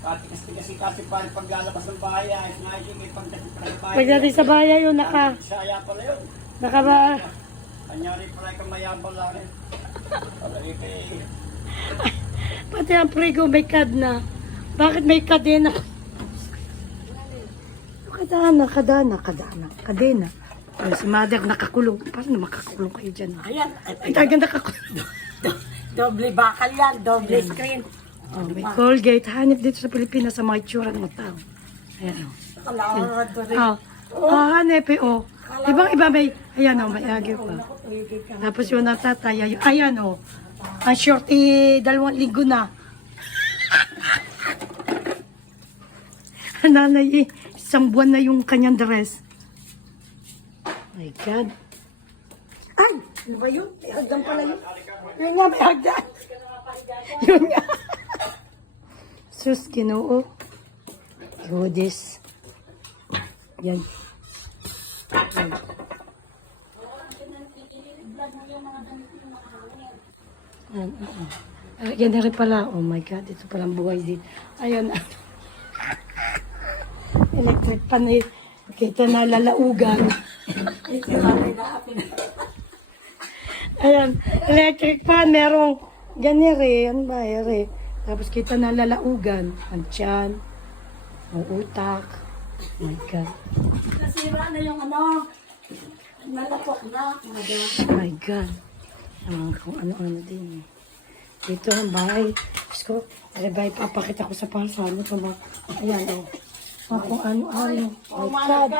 Kasi paglalabas ng bahay, ay nakikita pagdating ng bahay. Pagdating sa bahay yun, Saya pala yun. Kanyari pala kang mayabang lang rin. Palagi kayo. Pati ang frigo may kad na. Bakit may kadena? Kadena. Ay, si mother nakakulong. Paano makakulong kayo dyan? Ayan. Ay, talaga nakakulong. Doble bakal yan. Doble screen. Oh, may Colgate. Hanip dito sa Pilipinas sa mga itsura ng tao. Ayan, oh. Kailangan ko rin. Hanip eh, oh. Ibang-iba may, ayan, oh, may agyo pa. Tapos yung natatay, ayan, oh. Ang short, 2 linggo na. Nanay, 1 buwan na yung kanyang dress. My God. Ay! Ano ba yun? May hagdan pala yun. Yun nga, may hagdan. Yun nga. Sus, Ginoo. Goddess. Yan. Yan. Yan na rin pala. Oh my God, ito palang buhay din. Ayan. Electric pan eh. Kita na lalaugan. Ayan, electric fan, merong ganyan rin, ano ba, ere. Tapos kita na lalaugan, ang tiyan, ang utak. Oh my God. Nasira na yung ano. Nalapok na. Oh my God. Kung ano-ano din eh. Dito ang bahay. Diyos ko, alibay, papakita ko sa pasan. Ito ba? Ayan, oh. Kung ano-ano. Oh my God.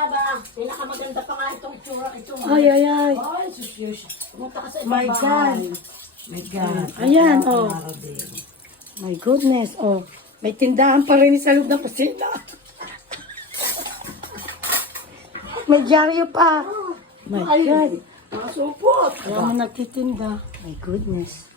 Pinakamaganda pa nga itong itsura. Ay, ay, ay. Ay, sus. Pumunta ka sa My ibang God. bahay. My God. Ayan, oh. My goodness, oh. May tindahan pa rin sa loob ng kusina. May dyaryo pa. My God. Nakasupot. Kaya mo nagtitinda. My goodness.